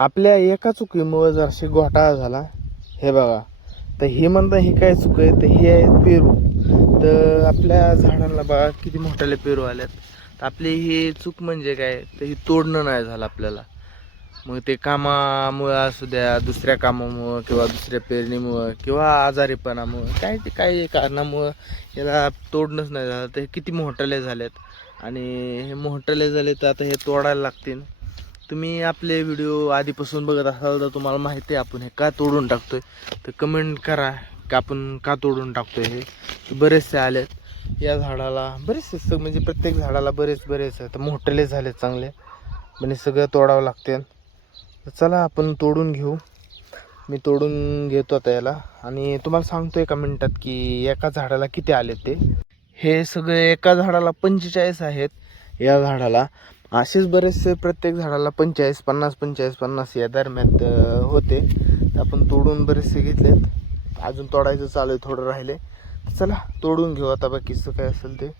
आपल्या एका चुकीमुळे जराशी घोटाळा झाला. हे बघा, तर हे म्हणता हे काय चूक आहे, तर हे आहे पेरू. तर आपल्या झाडांना बघा किती मोठ्याले पेरू आल्यात. तर आपली ही चूक म्हणजे काय, तर ही तोडणं नाही झालं आपल्याला. मग ते कामामुळं असू द्या, दुसऱ्या कामामुळं किंवा दुसऱ्या पेरणीमुळं किंवा आजारीपणामुळं, काय ते काही कारणामुळं याला तोडणंच नाही झालं. तर हे किती मोठाले झालेत आणि हे मोठाले झाले तर आता हे तोडायला लागतील. तुम्ही आपले व्हिडिओ आधीपासून बघत असाल तर तुम्हाला माहिती आहे आपण हे का तोडून टाकतोय. तर कमेंट करा की आपण का तोडून टाकतोय. हे बरेचसे आलेत या झाडाला, बरेचसे म्हणजे प्रत्येक झाडाला बरेच तर मोठेले झाले चांगले, म्हणजे सगळं तोडावं लागते. तर चला आपण तोडून घेऊ. मी तोडून घेतो आता याला आणि तुम्हाला सांगतो एका मिनिटात की एका झाडाला किती आले ते. हे सगळे एका झाडाला 45 आहेत या झाडाला. असेच बरेचसे प्रत्येक झाडाला 45, 50, 45, 50 या दरम्यान होते. आपण तोडून बरेचसे घेतलेत, अजून तोडायचं चालू आहे, थोडं राहिले. चला तोडून घेऊ आता बाकीचं काय असेल ते.